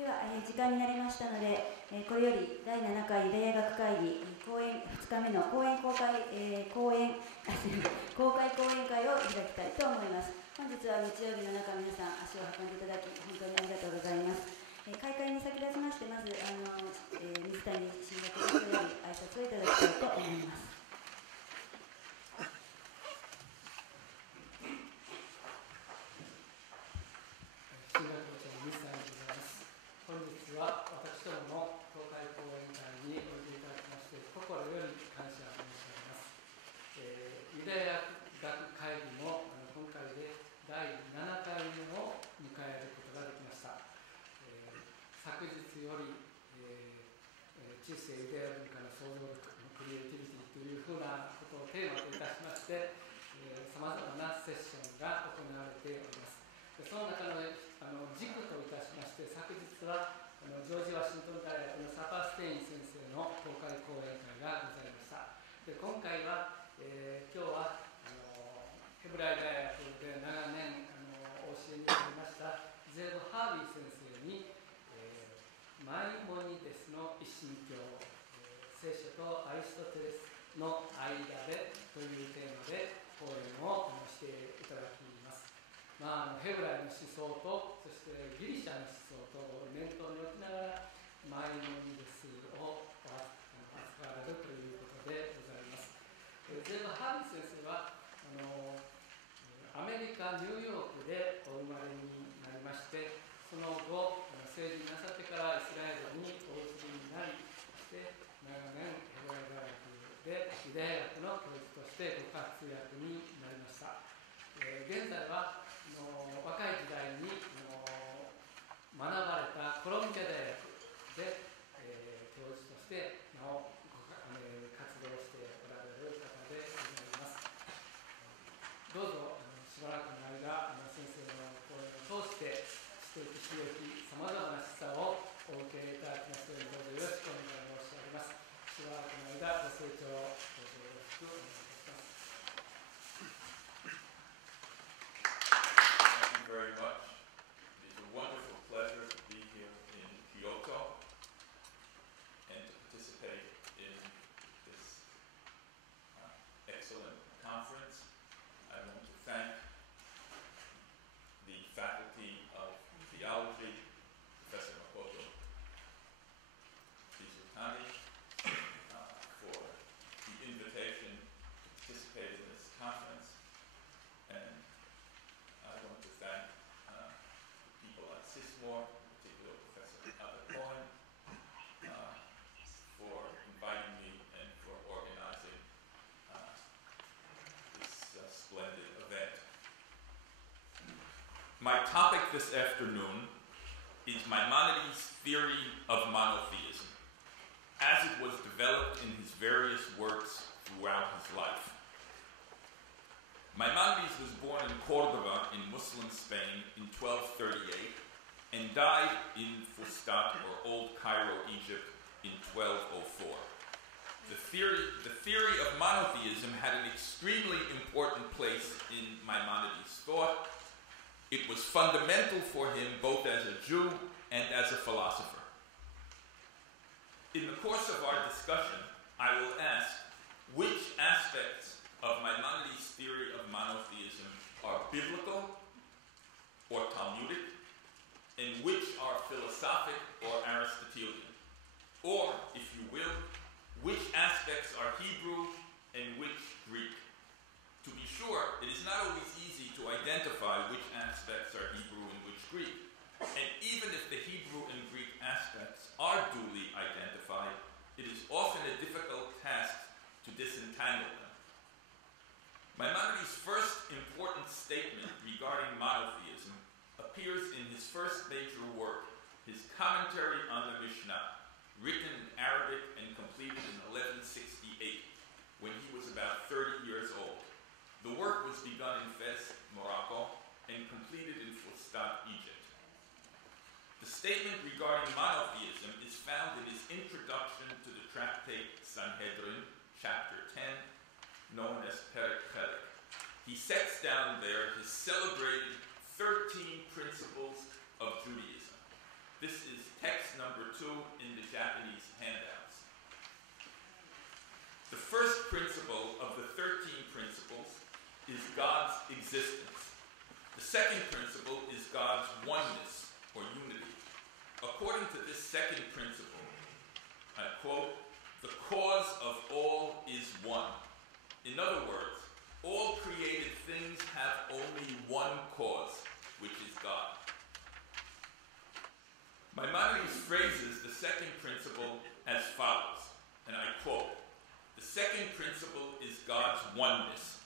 では、時間になりましたので、これより第7回ユダヤ学会議講演2日目の公開講演会を開きたいと思います。本日は日曜日の中、皆さん足を運んでいただき本当にありがとうございます。開会に先立ちまして、まず水谷新学長より挨拶をいただきたいと思います。新学長水谷でございます。本日は私どもの公開講演会においでいただきまして心より感謝申し上げます。ユダヤ学会議も今回で第7回目を迎えることができました。昨日より、中世ユダヤ文化の創造力のクリエイティビティというふうなことをテーマといたしましてさまざまなセッションが行われております。その中の軸といたしまして、昨日はジョージ・ワシントン大学のサパーステイン先生の公開講演会がございました。で今回は、今日はヘブライ大学で長年お教えになりましたゼーブ・ハービー先生に、マイモニデスの一神教、聖書とアリストテレスの間でというテーマで講演をしていただきます。ヘブライの思想とそしてギリシャの思想とを念頭に置きながらマイモニデスを扱われるということでございます。ゼーブ・ハービー先生はアメリカ・ニューヨークでお生まれになりまして、その後成人なさってからイスラエルにお移りになり、そして長年ヘブライ大学でユダヤ学の教授としてご活躍になりました。現在は若い時代に学ばれたコロンビア大学で、教授としてなお活動しておられる方でございます。どうぞしばらくの間先生の講演を通して知的刺激さまざまな示唆をお受けいただきますようにどうぞよろしくお願い申し上げます。しばらくの間ご清聴どうぞよろしくお願いいたします。Very much. It is a wonderful pleasure to be here in Kyoto and to participate in this excellent conference. I want to thank the Faculty of Theology, Professor Makoto Shizutani, for the invitation to participate in this conference. And I want to thank people at Sismore, in particular Professor Cohen, for inviting me and for organizing this splendid event. My topic this afternoon is Maimonides' theory of monotheism, as it was developed in his various works throughout his life. Maimonides was born in Córdoba in Muslim Spain in 1238 and died in Fustat, or Old Cairo, Egypt, in 1204. The theory of monotheism had an extremely important place in Maimonides' thought. It was fundamental for him both as a Jew and as a philosopher. In the course of our discussion, I will ask which aspects of Maimonides' theory of monotheism are biblical or Talmudic, and which are philosophic or Aristotelian. Or, if you will, which aspects are Hebrew and which Greek. To be sure, it is not always easy to identify which aspects are Hebrew and which Greek. And even if the Hebrew and Greek aspects are duly identified, it is often a difficult task to disentangle them. Maimonides' first important statement regarding monotheism appears in his first major work, his commentary on the Mishnah, written in Arabic and completed in 1168, when he was about 30 years old. The work was begun in Fez, Morocco, and completed in Fustat, Egypt. The statement regarding monotheism is found in his introduction to the tractate Sanhedrin, chapter 10, known as Perek Chelek. He sets down there his celebrated 13 principles of Judaism. This is existence. The second principle is God's oneness or unity. According to this second principle, I quote, "The cause of all is one." In other words, all created things have only one cause, which is God. Maimonides phrases the second principle as follows, and I quote, "The second principle is God's oneness.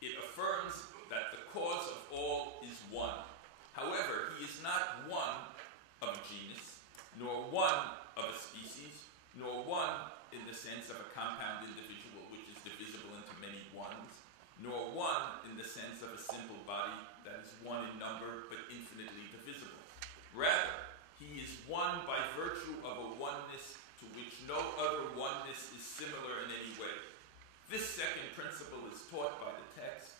It affirms that the cause of all is one. However, he is not one of a genus, nor one of a species, nor one in the sense of a compound individual which is divisible into many ones, nor one in the sense of a simple body that is one in number but infinitely divisible. Rather, he is one by virtue of a oneness to which no other oneness is similar in any way. This second principle is taught by the text,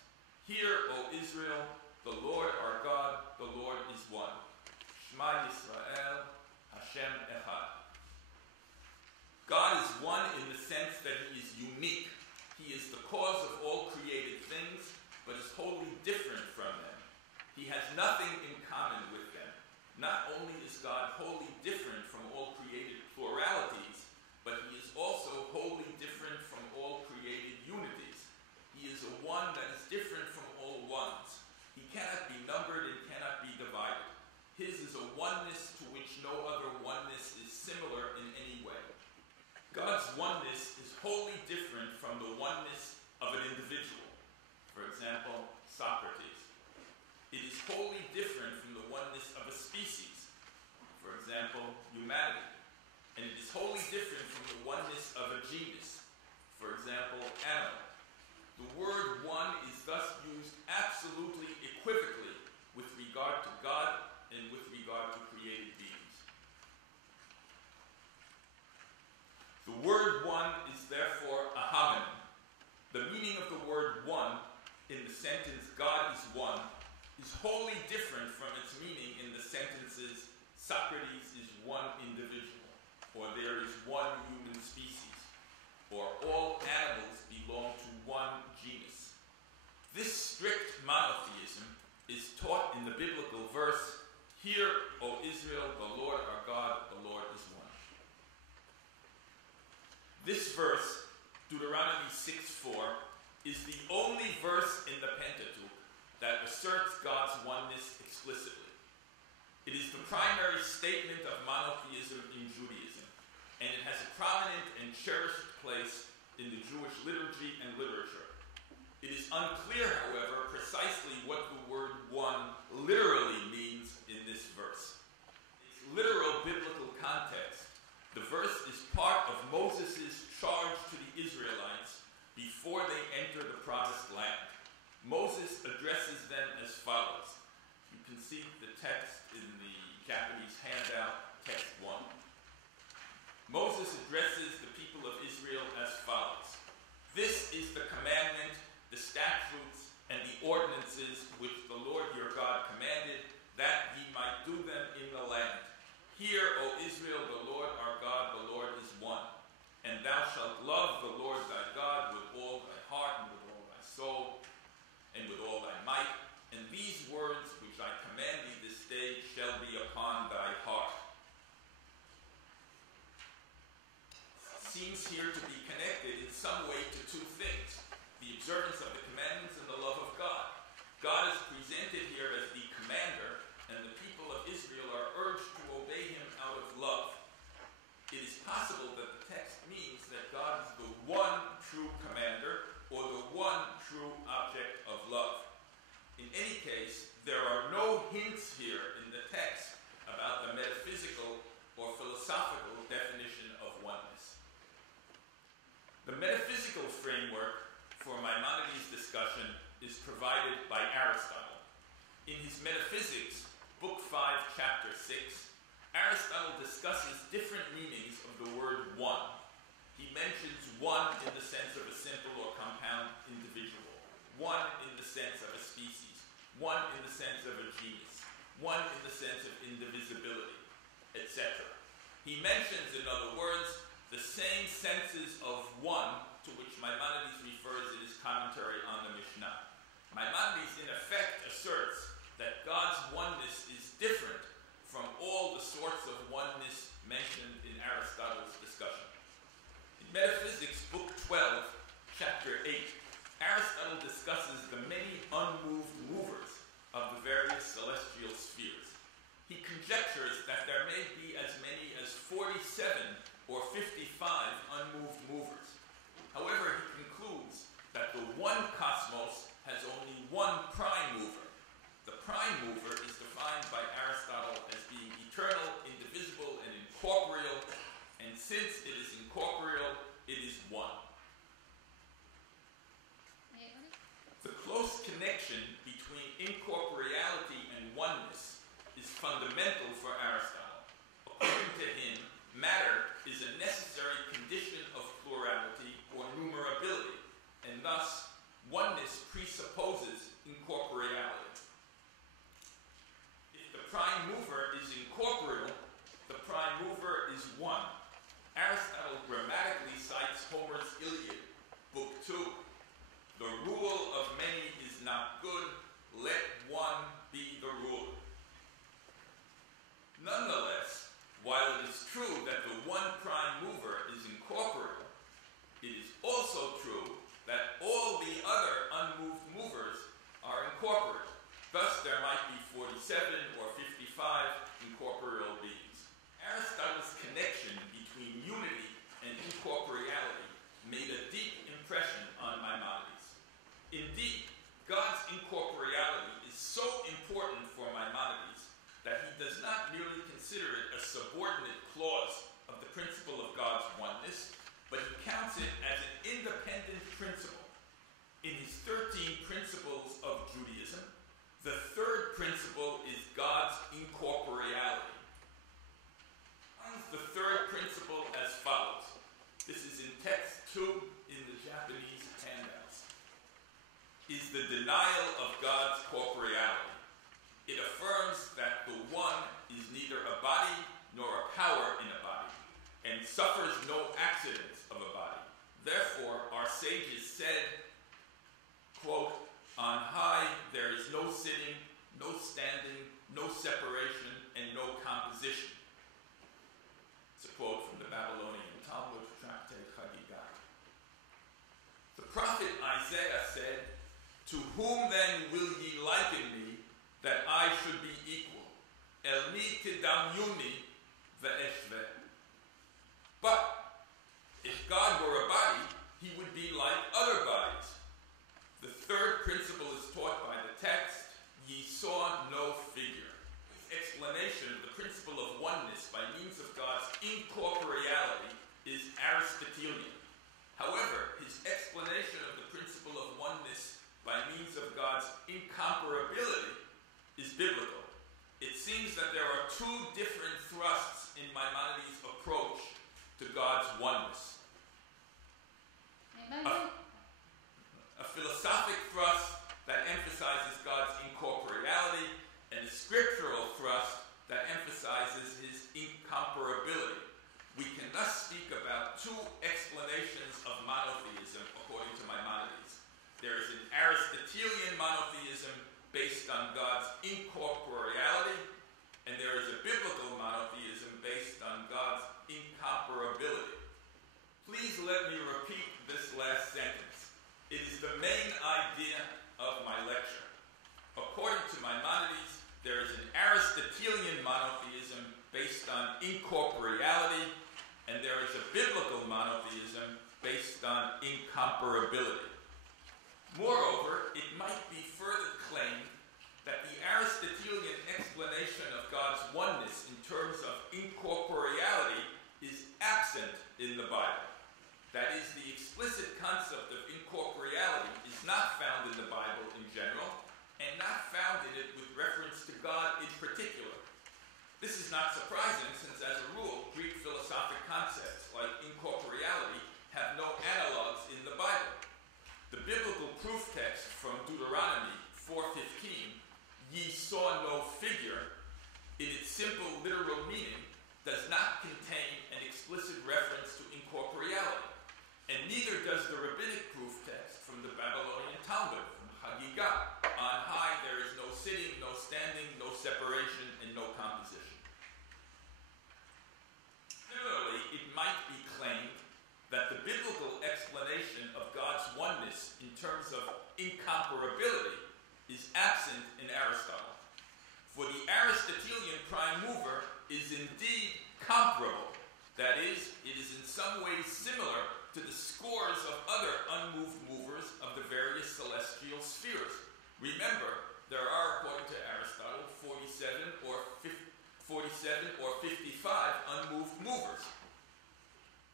'Hear, O Israel, the Lord our God, the Lord is one. Shema Yisrael, Hashem Echad.' God is one in the sense that he is unique. He is the cause of all created things, but is wholly different from them. He has nothing in common with them. Not only is God wholly different from all created pluralities, but he is also wholly different from all created unities. He is a one that is different from all ones. He cannot be numbered and cannot be divided. His is a oneness to which no other oneness is similar in any way. God's oneness is wholly different from the oneness of an individual. For example, Socrates. It is wholly different from the oneness of a species. For example, humanity. And it is wholly different from the oneness of a genus. For example, animal. The word one is thus used absolutely equivocally with regard to God and with regard to created beings. The word one is therefore a homonym. The meaning of the word one in the sentence God is one is wholly different from its meaning in the sentences Socrates is one individual, or there is one human species, or all animals belong to one genus. This strict monotheism is taught in the biblical verse, 'Hear, O Israel, the Lord our God, the Lord is one.' This verse, Deuteronomy 6:4, is the only verse in the Pentateuch that asserts God's oneness explicitly. It is the primary statement of monotheism in Judaism, and it has a prominent and cherished place in the Jewish liturgy and literature. It is unclear, however, precisely what the word one literally means in this verse. In its literal biblical context, the verse is part of Moses' charge to the Israelites before they enter the promised land. Moses addresses them as follows. You can see the text in the Japanese handout, text 1. Moses addresses the people of Israel as follows. "This is the commandment, the statutes, and the ordinances which the Lord your God commanded, that ye might do them in the land. Hear, O Israel, the Lord our God, the Lord is one. And thou shalt love the Lord thy God with all thy heart and with all thy soul and with all thy might. And these words which I command thee this day shall be upon thy heart." Seems here to be connected in some way to two things: the observance of the commandments and the love of God. God is presented here as the commander, and the people of Israel are urged to obey him out of love. It is possible that the text means that God is the one true commander, or the one true object of love. In any case, there are no hints here in the text about the metaphysical or philosophical definition of oneness. The metaphysical framework for Maimonides' discussion is provided by Aristotle. In his Metaphysics, Book 5, Chapter 6, Aristotle discusses different meanings of the word one. He mentions one in the sense of a simple or compound individual, one in the sense of a species, one in the sense of a genus, one in the sense of indivisibility, etc. He mentions, in other words, the same senses of one to which Maimonides refers in his commentary on the Mishnah. Maimonides in effect asserts that God's oneness is different from all the sorts of oneness mentioned in Aristotle's discussion. In Metaphysics, Book 12, Chapter 8, Aristotle discusses the many unmoved movers of the various celestial spheres. He conjectures that there may be as many as 47 or 55 unmoved movers. However, he concludes that the one cosmos has only one prime mover. The prime mover is defined by Aristotle as being eternal, indivisible, and incorporeal, and since it is incorporeal, it is one. The close connection between incorporeality and oneness is fundamental for Aristotle. According to him, matter is a necessary condition of plurality or numerability, and thus oneness presupposes incorporeality. If the prime mover is incorporeal, the prime mover is one. Aristotle grammatically cites Homer's Iliad, Book 2. The rule of many is not good, let one be the ruler. Nonetheless, while it is true that the one prime mover is incorporeal, it is also true that all the other unmoved movers are incorporeal. Thus, there might be 47 or 55 incorporeal beings. Aristotle's connection between unity and incorporeality made a deep impression on Maimonides. Indeed, God's incorporeality is so important for Maimonides that he does not merely consider it a subordinate clause of the principle of God's oneness, but he counts it as an independent principle. In his 13 principles of Judaism, the third principle is God's incorporeality. The third principle as follows. This is in text 2 in the Japanese handouts. Is the denial of God's corporeality. It affirms that the one is neither a body nor a power in a body, and suffers no accidents of a body. Therefore, our sages said, quote, on high there is no sitting, no standing, no separation, and no composition. It's a quote from the Babylonian Talmud tractate Hagigah. The prophet Isaiah said, to whom then will ye liken me, that I should be equal? El mi tidamyuni ve'eshve. But if God were a body, he would be like other bodies. The third principle is taught by the text, ye saw no figure. His explanation of the principle of oneness by means of God's incorporeality is Aristotelian. However, his explanation of the principle of oneness by means of God's incomparability is biblical. It seems that there are two different thrusts in Maimonides' approach to God's oneness. A philosophic thrust that emphasizes God's incorporeality, and a scriptural thrust that emphasizes his incomparability. We can thus speak about two explanations of monotheism according to Maimonides. There is an Aristotelian monotheism based on God's incorporeality, and there is a biblical monotheism based on God's incomparability. Please let me repeat this last sentence. It is the main idea of my lecture. According to Maimonides, there is an Aristotelian monotheism based on incorporeality, and there is a biblical monotheism based on incomparability. Moreover, it might be further claimed that the Aristotelian explanation of God's oneness in terms of incorporeality is absent in the Bible. That is, the explicit concept of incorporeality is not found in the Bible in general, and not found in it with reference to God in particular. This is not surprising, since as a rule, Greek philosophic concepts like incorporeality have no analogues in the Bible. The biblical proof text from Deuteronomy 4:15, ye saw no figure, in its simple literal meaning, does not contain an explicit reference to incorporeality. And neither does the rabbinic proof text from the Babylonian Talmud, from Hagigah. indeed comparable. That is, it is in some ways similar to the scores of other unmoved movers of the various celestial spheres. Remember, there are, according to Aristotle, 47 or 55 unmoved movers.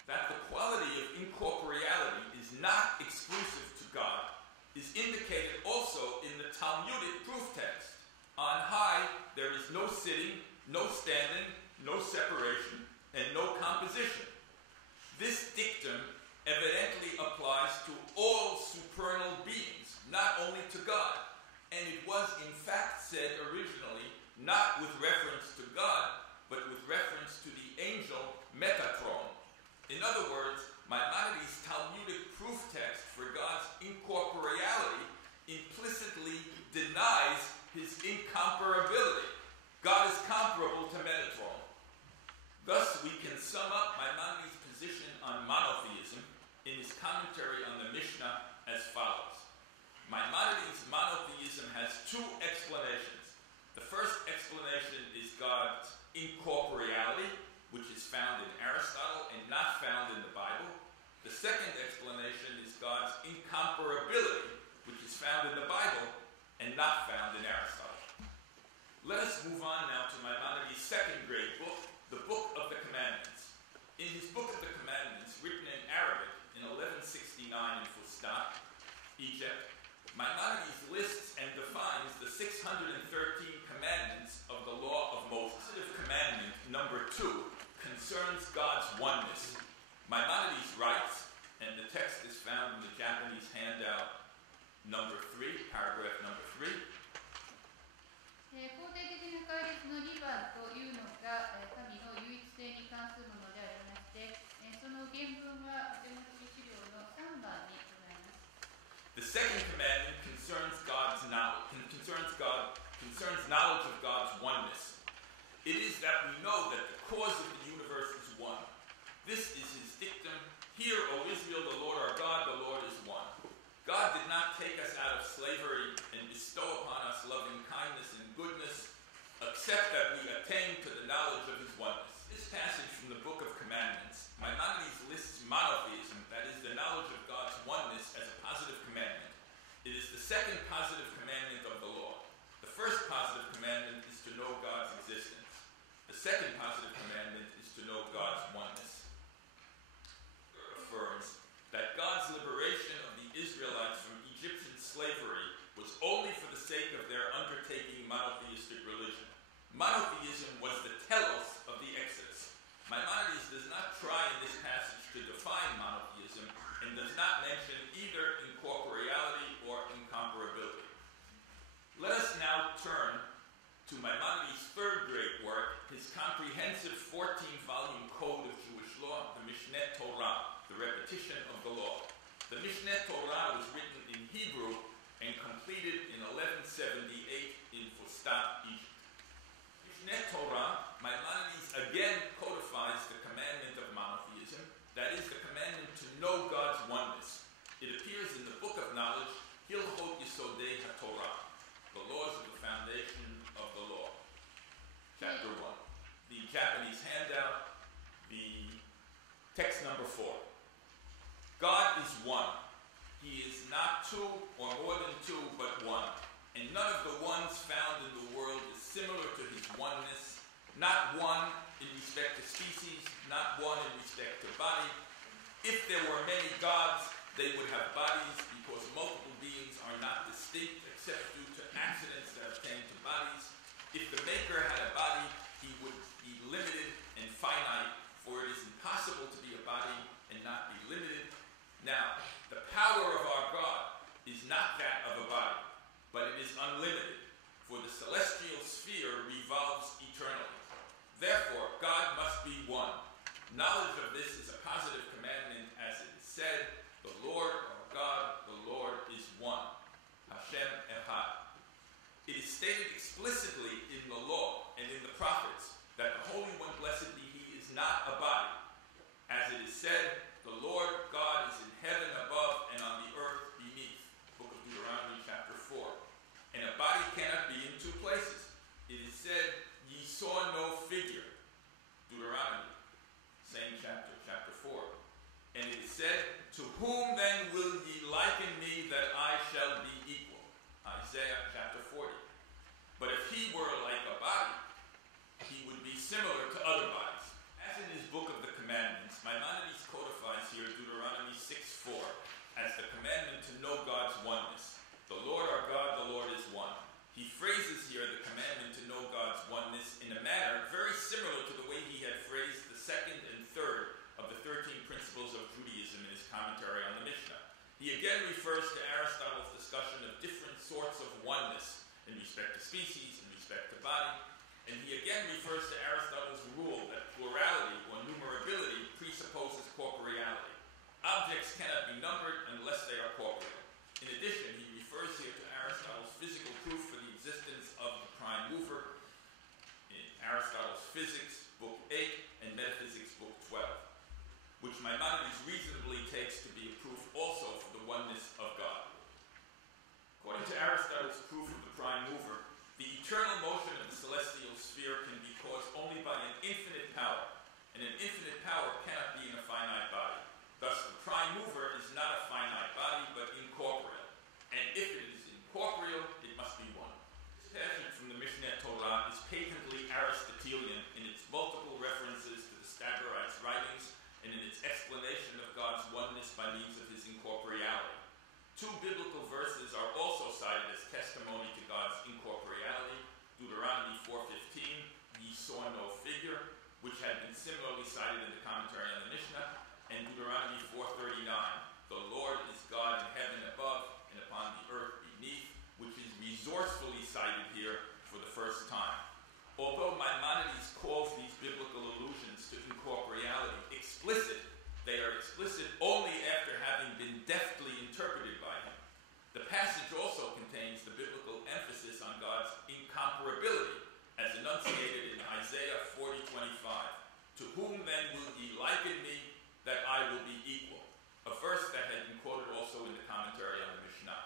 That the quality of incorporeality is not exclusive to God is indicated also in the Talmudic proof text. On high, there is no sitting, no standing, no separation, and no composition. This dictum evidently applies to all supernal beings, not only to God, and it was in fact said originally not with reference to God, but with reference to the angel Metatron. In other words, Maimonides' Talmudic proof text for God's incorporeality implicitly denies his incomparability. God is comparable to Metatron. Thus, we can sum up Maimonides' position on monotheism in his commentary on the Mishnah as follows. Maimonides' monotheism has two explanations. The first explanation is God's incorporeality, which is found in Aristotle and not found in the Bible. The second explanation is God's incomparability, which is found in the Bible and not found in Aristotle. Let us move on now to Maimonides' second great book, the Book of the Commandments. In his Book of the Commandments, written in Arabic in 1169 in Fustat, Egypt, Maimonides lists and defines the 613 commandments of the law of Moses. Commandment number 2 concerns God's oneness. Maimonides writes, and the text is found in the Japanese handout number 3, paragraph number 3. 肯定的な戒律の2番というのが神の唯一性に関するものでありまして、その原文はお手元資料の3番にございます。The second commandment concerns God's knowledge, concerns knowledge of God's oneness. It is that we know that the cause of the universe is one. This is his dictum. Hear, O Israel, the Lord our God, the Lord is one. God did not take us out of slavery and bestow upon us loving kindness and goodness, except that we attain to the knowledge of his oneness. This passage from the Book of Commandments, Maimonides lists monotheism, that is, the knowledge of God's oneness, as a positive commandment. It is the second positive commandment of the law. The first positive commandment is to know God's existence. The second positive commandment is to know God's oneness. Affirms that God's liberation of the Israelites from Egyptian slavery was only for the sake of their undertaking monotheistic religion. Monotheism was the telos of the Exodus. Maimonides does not try in this passage to define monotheism and does not mention either incorporeality or incomparability. Let us now turn to Maimonides' third great work, his comprehensive 14-volume code of Jewish law, the Mishneh Torah, the repetition of the law. The Mishneh Torah was written in Hebrew and completed in 1178 in Fustat, Egypt. Mishneh Torah, Maimonides again codifies the commandment of monotheism, that is, the commandment to know God's oneness. It appears in the Book of Knowledge, Hilchot Yesodei HaTorah, the laws of the foundation of the law. Chapter 1. The Japanese handout, the text number 4. God is one. He is not two or more than two, but one. And none of the ones found in the world is similar to his oneness. Not one in respect to species, not one in respect to body. If there were many gods, they would have bodies, because multiple beings are not distinct except due to accidents that obtain to bodies. If the Maker had a body, he would be limited and finite, for it is impossible to be a body and not be limited. Now, the power of our God is not that of a body, but it is unlimited, for the celestial sphere revolves eternally. Therefore, God must be one. Knowledge of this is a positive commandment, as it is said, the Lord our God, the Lord is one. Hashem Echad. It is stated explicitly in the law and in the prophets that the Holy One, blessed be He, is not a body. As it is said, the Lord God is in heaven above and on the earth beneath. Book of Deuteronomy chapter 4. And a body cannot be in two places. It is said, ye saw no figure. takes to be a proof also for the oneness of God. According to Aristotle's proof of the prime mover, the eternal motion of the celestial sphere can be caused only by an infinite power, and an infinite power cannot be in a finite body. Thus, the prime mover is not a finite body, but incorporeal. And if it is incorporeal, it must be one. This passage from the Mishneh Torah is patently Aristotelian in its multiple references to the Stagirite's writings and in its explanation of God's oneness by means of his incorporeality. Two biblical verses are also cited as testimony to God's incorporeality. Deuteronomy 4:15, ye saw no figure, which had been similarly cited in the commentary on the Mishnah, and Deuteronomy 4:39, the Lord is God in heaven above and upon the earth beneath, which is resourcefully cited here for the first time. Although Maimonides calls these biblical allusions to incorporeality explicit, they are explicit only after having been deftly interpreted by him. The passage also contains the biblical emphasis on God's incomparability, as enunciated in Isaiah 40:25. To whom then will ye liken me, that I will be equal? A verse that had been quoted also in the commentary on the Mishnah.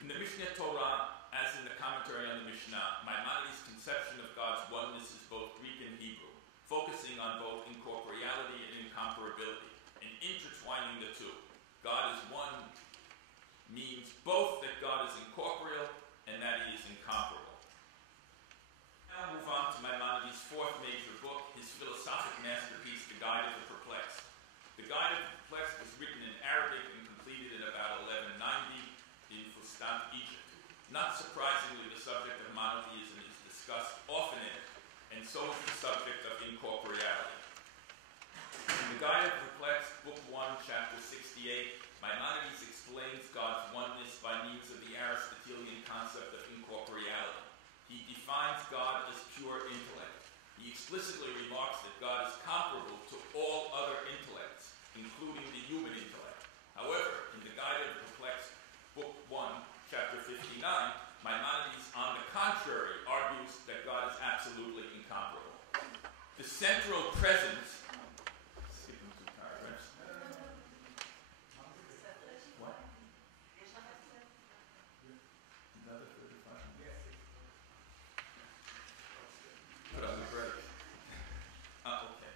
In the Mishneh Torah, as in the commentary on the Mishnah, Maimonides' conception of God's oneness is both Greek and Hebrew, focusing on both incorporeality and incomparability, and intertwining the two. God is one means both that God is incorporeal and that he is incomparable. Now move on to Maimonides' fourth major book, his philosophic masterpiece, The Guide of the Perplexed. The Guide of the Perplexed was written in Arabic and completed in about 1190 in Fustat, Egypt. Not surprisingly, the subject of monotheism is discussed often in it, and so is the subject of incorporeality. In The Guide of the Perplexed, Book 1, Chapter 68, Maimonides explains God's oneness by means of the Aristotelian concept of incorporeality. He defines God as pure intellect. He explicitly remarks that God is comparable to all other intellects, including the human intellect. However, in The Guide of the Perplexed, Book 1, Chapter 59, Maimonides, on the contrary, argues that God is absolutely incomparable. The central presence... Skipping two paragraphs. What? Another 35 minutes. Put on the break. Okay.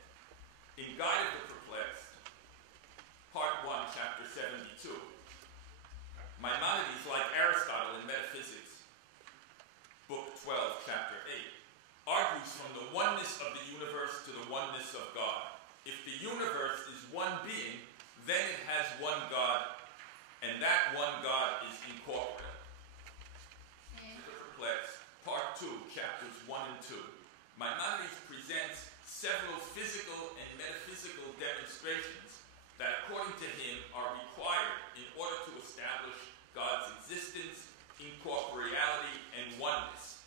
In Guide of the Perplexed, Part 1, Chapter 72, Maimonides, like Aristotle in Metaphysics, Book 12, Chapter 8, argues from the oneness of the universe to the oneness of God. If the universe is one being, then it has one God, and that one God is incorporeal. The Perplexed, Part 2, Chapters 1 and 2, Maimonides presents several physical and metaphysical demonstrations that, according to him, are required in order to establish God's existence, incorporeality, and oneness.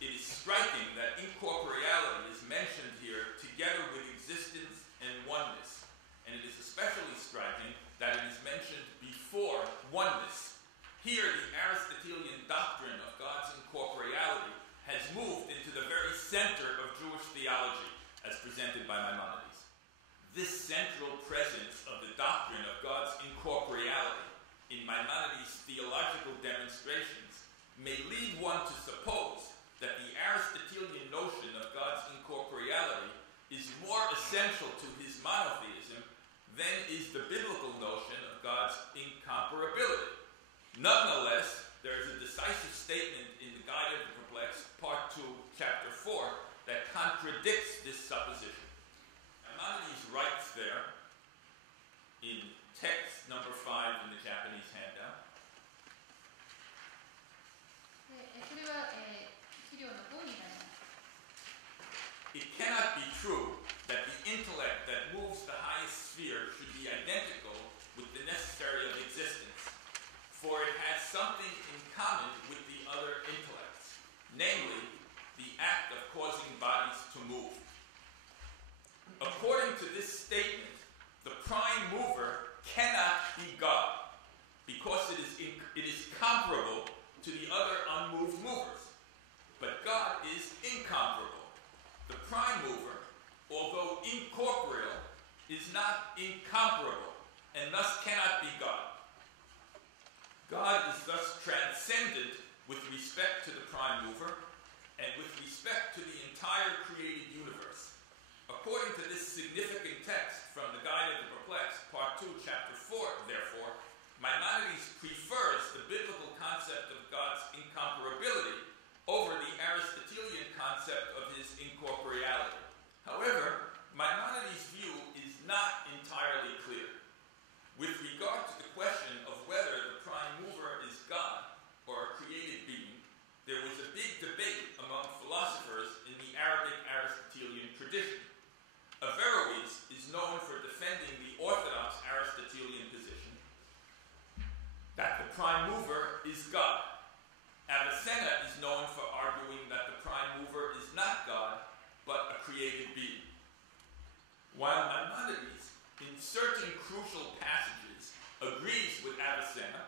It is striking that incorporeality is mentioned here together with existence and oneness, and it is especially striking that it is mentioned before oneness. Here, the Aristotelian doctrine of God's incorporeality has moved into the very center of Jewish theology, as presented by Maimonides. This central presence of the doctrine of God's incorporeality in Maimonides' theological demonstrations may lead one to suppose that the Aristotelian notion of God's incorporeality is more essential to his monotheism than is the biblical notion of God's incomparability. Nonetheless, there is a decisive statement in The Guide of the Perplexed, Part 2, Chapter 4, that contradicts this supposition. Maimonides writes there, in text number 5 in the Japanese handout, それは、資料の5になります。 It cannot be true that the intellect that moves the highest sphere should be identical with the necessary of existence, for it has something in common with the other intellects, namely, the act of causing bodies to move. According to this statement, the prime mover cannot be God, because it is comparable to the other unmoved movers. But God is incomparable. The prime mover, although incorporeal, is not incomparable and thus cannot be God. God is thus transcendent with respect to the prime mover and with respect to the entire created universe. According to this significant text from the Guide of the Perplexed, Part 2, Chapter 4, therefore, Maimonides prefers the biblical concept of God's incomparability over the Aristotelian concept of his incorporeality. However, Maimonides' view is not entirely clear. With regard to the question of whether the prime mover is God or a created being, there was a big debate among philosophers in the Arabic Aristotelian tradition. Averroes is known for defending the orthodox Aristotelian position that the prime mover is God. Avicenna is known for arguing that the prime mover is not God, but a created being. While Maimonides, in certain crucial passages, agrees with Avicenna,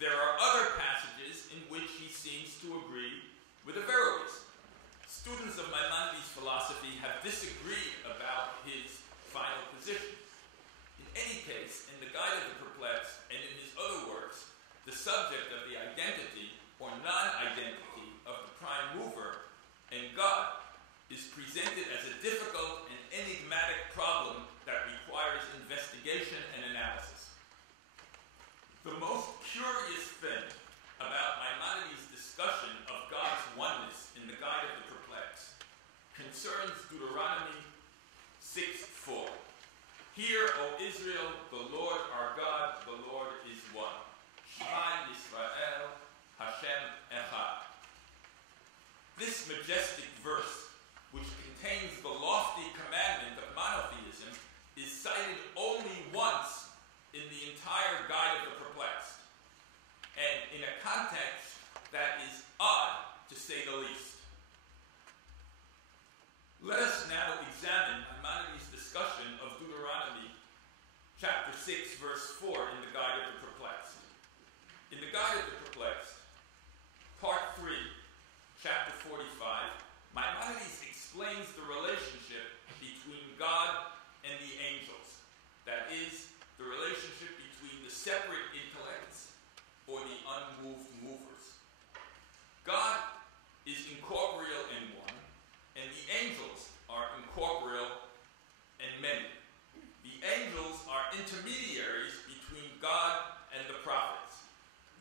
there are other passages in which he seems to agree with Averroes. Students of Maimonides' philosophy have disagreed about his final position. In any case, in the Guide of the Perplexed and in his other works, the subject of the identity or non-identity of the prime mover and God is presented as a difficult and enigmatic problem that requires investigation and analysis. The most curious thing about Maimonides' discussion of God's oneness in the Guide of the Perplexed concerns Deuteronomy 6:4. Hear, O Israel, the Lord our God, the Lord is one. Shema Yisrael, Hashem Echad. This majestic verse, which contains the lofty commandment of monotheism, is cited only once in the entire Guide of the Perplexed, and in a context that is odd, to say the least. Let us now examine Maimonides' discussion of Deuteronomy chapter 6, verse 4 in the Guide of the Perplexed. In the Guide of the Perplexed, part 3, chapter 45, Maimonides explains the relationship between God and the angels. That is, the relationship between the separate intellects or the unmoved movers. God is incorporeal and one, and the angels are incorporeal and many. The angels are intermediaries between God and the prophets.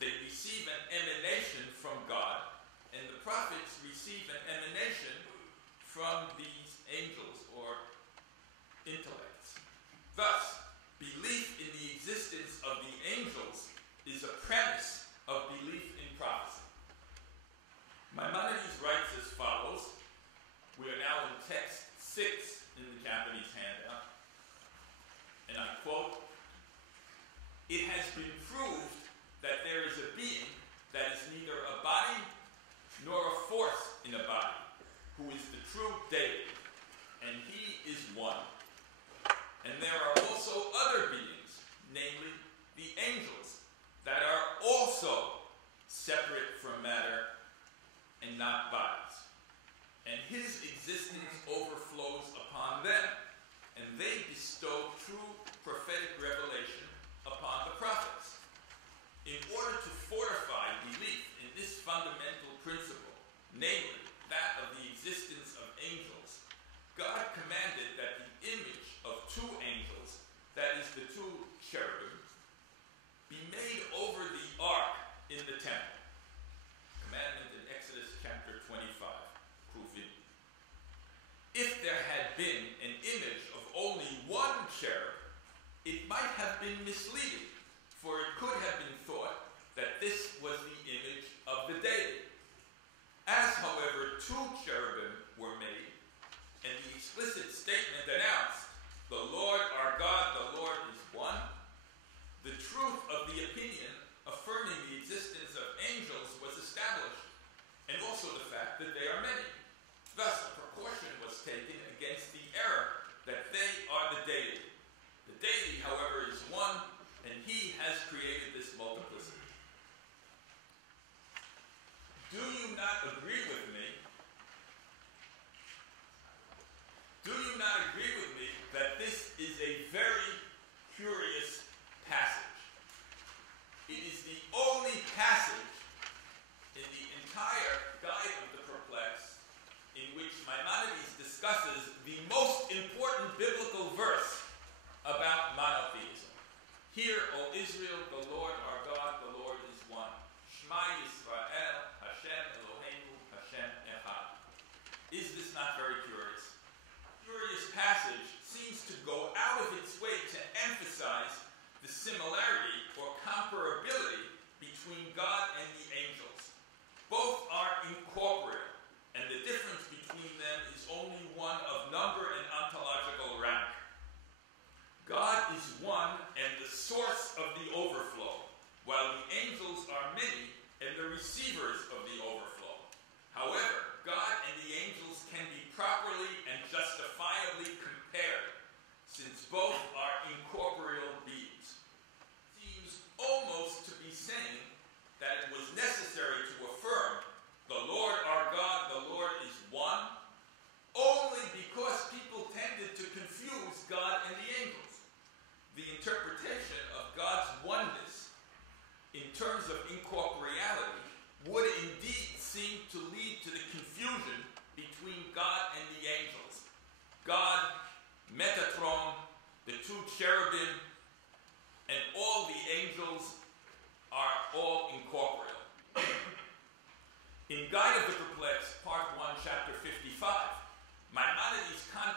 They receive an emanation from God, and the prophets receive an emanation from these angels or intellects. Thus, belief in the existence of the angels is a premise of belief in prophecy. Maimonides writes as follows. We are now in text 6 in the Japanese handout, and I quote, "It has been proved that there is a being that is neither a body nor a force in a body, who is the true deity, and he is one. And there are also other beings, namely the angels, that are also separate from matter and not bodies. And his existence overflows upon them, and they bestow true prophetic revelation upon the prophets. In order to fortify belief in this fundamental principle, namely that of the existence of angels, God commanded that the image of two angels, that is the two cherubim, be made over the ark in the temple. Commandment in Exodus chapter 25. Proof in. If there had been an image of only one cherub, it might have been misleading, for it could have been thought that this was the image of the deity. As, however, two cherubim were made, and the explicit statement announced, "The Lord our God, the Lord is one," the truth of the opinion affirming the existence of angels was established, and also the fact that they are many. Thus, a precaution was taken against the error that they are the deity. The deity, however, is one, and he has created this multiplicity. Do you not agree with me? Do you not agree with me that this is a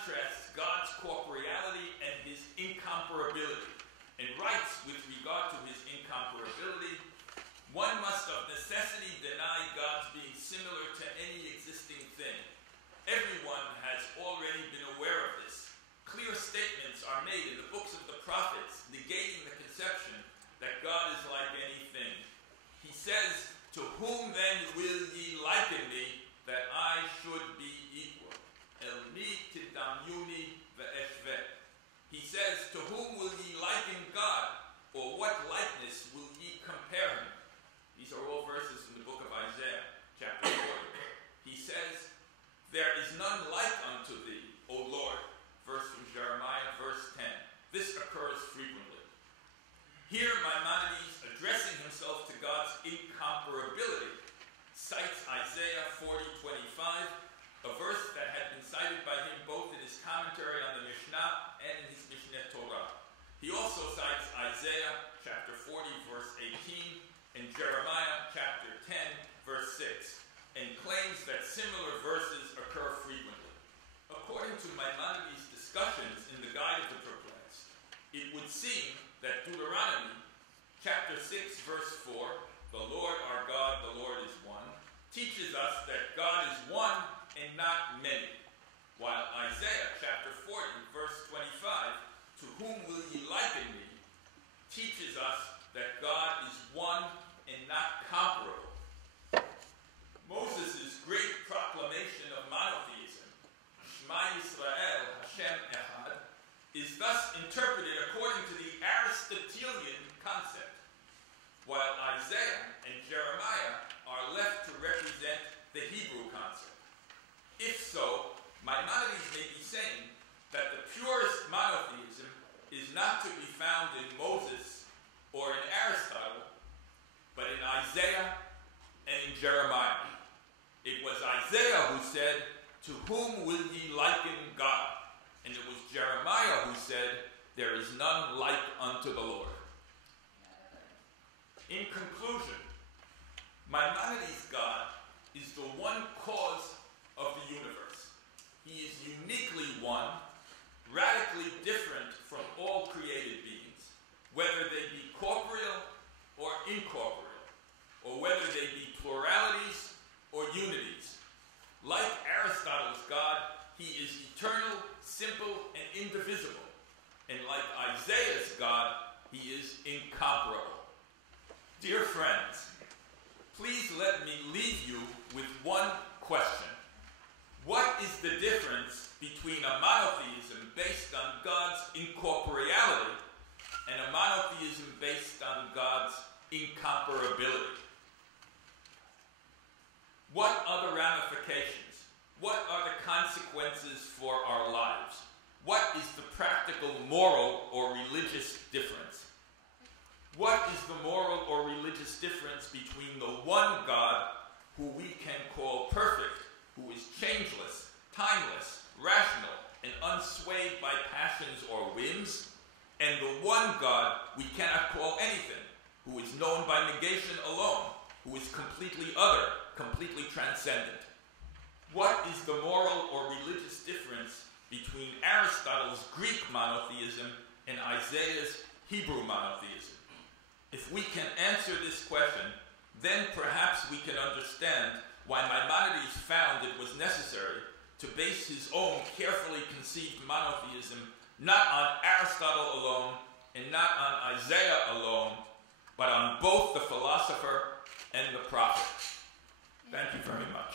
contrasts God's corporeality and his incomparability, and writes with regard to his incomparability, one must of necessity deny God's being similar to any existing thing. Everyone has already been aware of this. Clear statements are made in the books of the prophets, negating the conception that God is like anything. He says, "To whom then will ye liken me, that I should be equal? El mi tidamyuni ve'eshvet." He says, "To whom will ye liken God, or what likeness will ye compare him?" These are all verses from the book of Isaiah, chapter 40. He says, "There is none like unto thee, O Lord." Verse from Jeremiah, verse 10. This occurs frequently. Here, Maimonides, addressing himself to God's incomparability, cites Isaiah 40:25, a verse that had been cited by him both in his commentary on the Mishnah and in his Mishneh Torah. He also cites Isaiah chapter 40, verse 18, and Jeremiah chapter 10, verse 6, and claims that similar verses occur frequently. According to Maimonides' discussions in the Guide of the Perplexed, it would seem that Deuteronomy chapter 6, verse 4, "The Lord our God, the Lord is one," teaches us that God is one and not many, while Isaiah chapter 40, verse 25, "To whom will ye liken me?" teaches us that God is one and not comparable. Moses' great proclamation of monotheism, Shema Yisrael, Hashem Echad, is thus interpreted according to the Aristotelian concept, while Isaiah and Jeremiah are left to represent the Hebrew concept. If so, Maimonides may be saying that the purest monotheism is not to be found in Moses or in Aristotle, but in Isaiah and in Jeremiah. It was Isaiah who said, "To whom will ye liken God?" And it was Jeremiah who said, "There is none like unto the Lord." In conclusion, Maimonides' God is the one cause of the universe. He is uniquely one, radically different from all created beings, whether they be corporeal or incorporeal, or whether they be pluralities or unities. Like Aristotle's God, he is eternal, simple, and indivisible. And like Isaiah's God, he is incomparable. Dear friends, please let me leave you with one question. What is the difference between a monotheism based on God's incorporeality and a monotheism based on God's incomparability? What are the ramifications? What are the consequences for our lives? What is the practical moral or religious difference? What is the moral or religious difference between the one God, who we can call perfect, who is changeless, timeless, rational, and unswayed by passions or whims, and the one God we cannot call anything, who is known by negation alone, who is completely other, completely transcendent? What is the moral or religious difference between Aristotle's Greek monotheism and Isaiah's Hebrew monotheism? If we can answer this question, then perhaps we can understand why Maimonides found it was necessary to base his own carefully conceived monotheism not on Aristotle alone and not on Isaiah alone, but on both the philosopher and the prophet. Thank you very much.